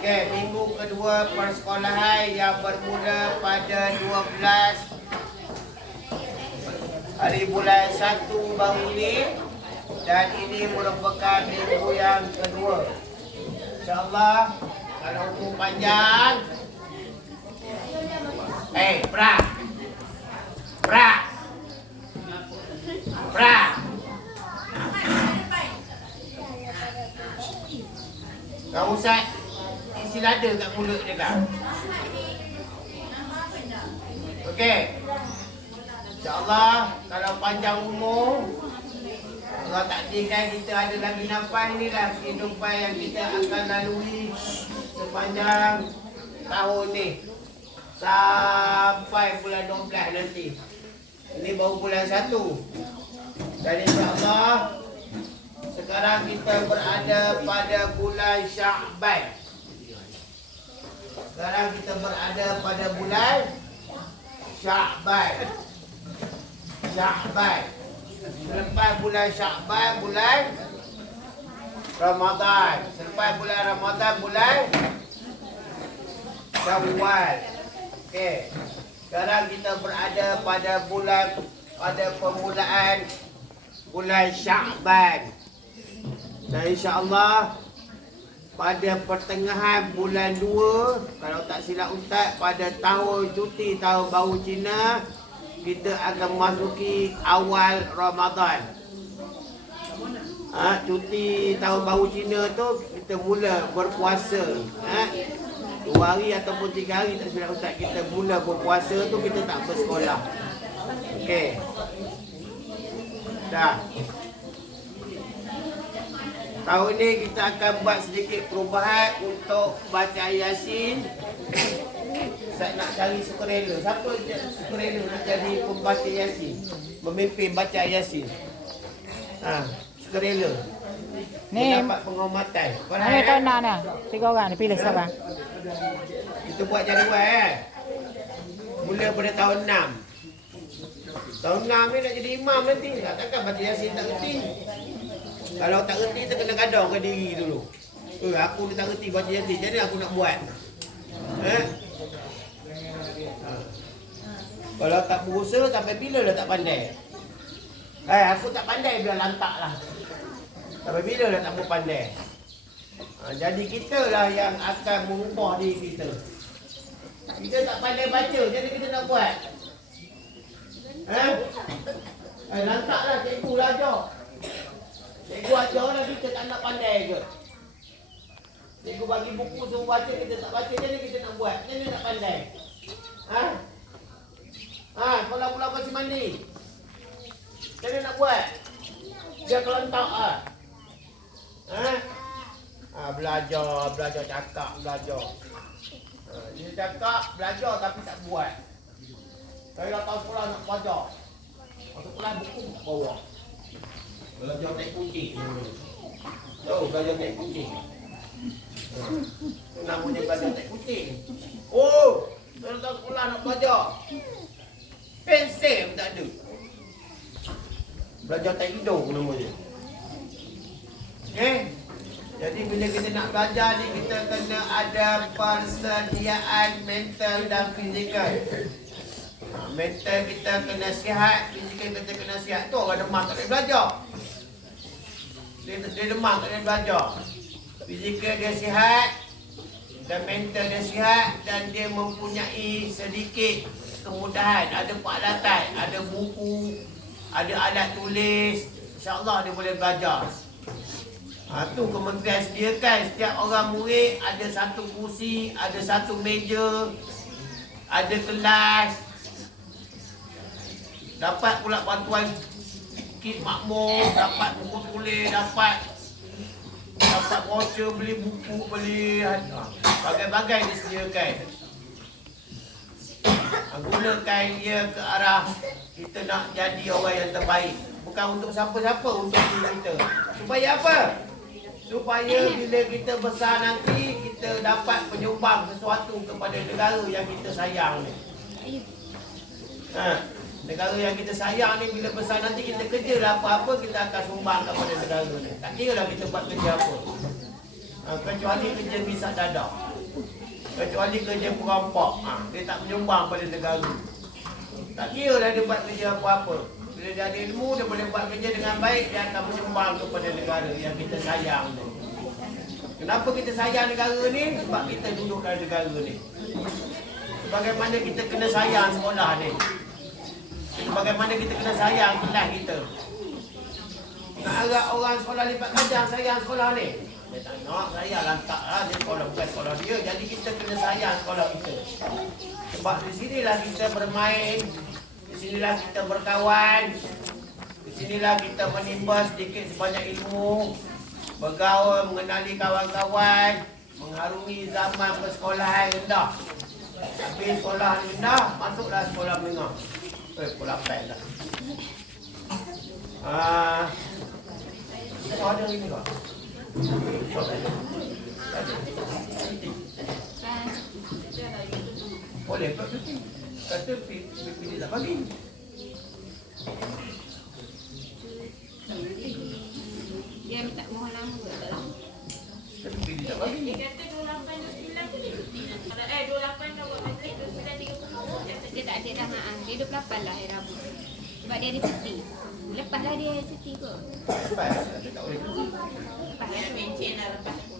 Okey, minggu kedua persekolahan yang bermula pada 12 hari bulan 1 baru ini dan ini merupakan minggu yang kedua. InsyaAllah kalau umur panjang Eh, pra. Pra. Pra. Kau usah isi lada kat mulut dia kau. Okey. InsyaAllah kalau panjang umur Allah takdirkan kita ada lagi nafas ni lah kehidupan yang kita akan lalui sepanjang tahun ni sampai bulan 12 nanti. Ini baru bulan 1. Dan insyaAllah sekarang kita berada pada bulan Syakban. Sekarang kita berada pada bulan Syakban. Syakban. Selepas bulan Syakban, bulan Ramadan. Selepas bulan Ramadan, bulan Syawal. Okey. Sekarang kita berada pada bulan pada permulaan bulan Syakban. Dan insya-Allah pada pertengahan bulan 2 kalau tak silap ustaz pada tahun cuti tahun baru Cina kita akan masuki awal Ramadan. Ha, cuti tahun baru Cina tu kita mula berpuasa. Ha, dua hari ataupun tiga hari tak silap ustaz kita mula berpuasa tu kita tak bersekolah. Okey. Dah. Tahun ni kita akan buat sedikit perubahan untuk baca Yasin. Saya nak cari sukarela. Siapa sukarela nak jadi pembaca Yasin? Memimpin baca Yasin. Ha, sukarela. Ni, dapat penghormatan. Kau Mana nak, tahu eh? nak ni? Tiga orang ni pilih siapa? Kita buat jadual eh. Mula pada tahun 6. Tahun 6 ni nak jadi imam nanti. Tak takkan baca Yasin tak reti. Kalau tak reti kita kena kadang ke diri dulu. Eh, aku ni tak reti baca Yasin. Jadi aku nak buat. Eh? Kalau tak berusaha sampai bila dah tak pandai? Eh, aku tak pandai bila lantak lah. Sampai bila dah tak mau pandai? Ha, jadi kita lah yang akan mengubah diri kita. Kita tak pandai baca, jadi kita nak buat. Eh? Eh, lantaklah cikgu lah ajar. Cikgu ajar lah kita tak nak pandai ke. Cikgu bagi buku suruh baca, kita tak baca, jadi kita nak buat. Jadi nak pandai. Ha? Ha, kalau pulau kasih mandi. Jadi nak buat. Dia kelentak ah. Ha? Ha, belajar, belajar cakap, belajar. Ha, dia cakap, belajar tapi tak buat. Saya dah tahu sekolah nak belajar. Masuk sekolah buku bawa. Belajar naik kucing. Tahu belajar naik kucing. Itu namanya belajar naik kucing. Oh, tahu sekolah nak belajar. Pensel tak ada. Belajar tak hidung namanya. Okay? Jadi bila kita nak belajar ni kita kena ada persediaan mental dan fizikal. Mental kita kena sihat, fizikal kita kena sihat. Tu orang demam tak boleh belajar. Dia, dia demam tak boleh belajar. Fizikal dia sihat dan mental dia sihat dan dia mempunyai sedikit kemudahan. Ada peralatan, ada buku, ada alat tulis. InsyaAllah dia boleh belajar. Ha, tu kementerian sediakan setiap orang murid ada satu kursi, ada satu meja, ada kelas. Dapat pula bantuan kit makmur, dapat buku tulis, dapat dapat voucher beli buku, beli ha, bagai-bagai disediakan. Ha, gunakan ia ke arah kita nak jadi orang yang terbaik. Bukan untuk siapa-siapa, untuk diri kita. Supaya apa? Supaya bila kita besar nanti, kita dapat penyumbang sesuatu kepada negara yang kita sayang ni. Ha, negara yang kita sayang ni bila besar nanti kita kerja lah apa-apa kita akan sumbang kepada negara ni. Tak kira lah kita buat kerja apa. Ah, kecuali kerja misal dadah. Kecuali kerja perampok. Ha, dia tak menyumbang pada negara. Tak kira lah dia buat kerja apa-apa. Bila dia ada ilmu, dia boleh buat kerja dengan baik, dia akan menyumbang kepada negara yang kita sayang tu. Kenapa kita sayang negara ni? Sebab kita duduk dalam negara ni. Bagaimana kita kena sayang sekolah ni. Bagaimana kita kena sayang kelas kita. Nak agak orang sekolah lipat kajang sayang sekolah ni. Dia tak nak, saya lantak lah. Dia sekolah bukan sekolah dia. Jadi kita kena sayang sekolah kita. Sebab di sinilah kita bermain. Di sinilah kita berkawan. Di sinilah kita menimba sedikit sebanyak ilmu. Bergaul, mengenali kawan-kawan. Mengharungi zaman persekolahan rendah. Habis sekolah rendah, masuklah sekolah menengah. Eh, sekolah pek lah. Ah, oh, ada ada. Ada. Boleh kau cuti. Kata pi- pi- pilih tak bagi. Dia minta mohon lama ke tak tak bagi. Dia kata 28, 29 tu dia cuti. Kalau eh 28 dah buat matrik, 29, 30. Dia, dia tak ada dah haan. Dia 28 lah hari Rabu. Sebab dia ada cuti. Lepas lah dia cuti kot. Lepas, ada tak boleh cuti. Lepas lah tu.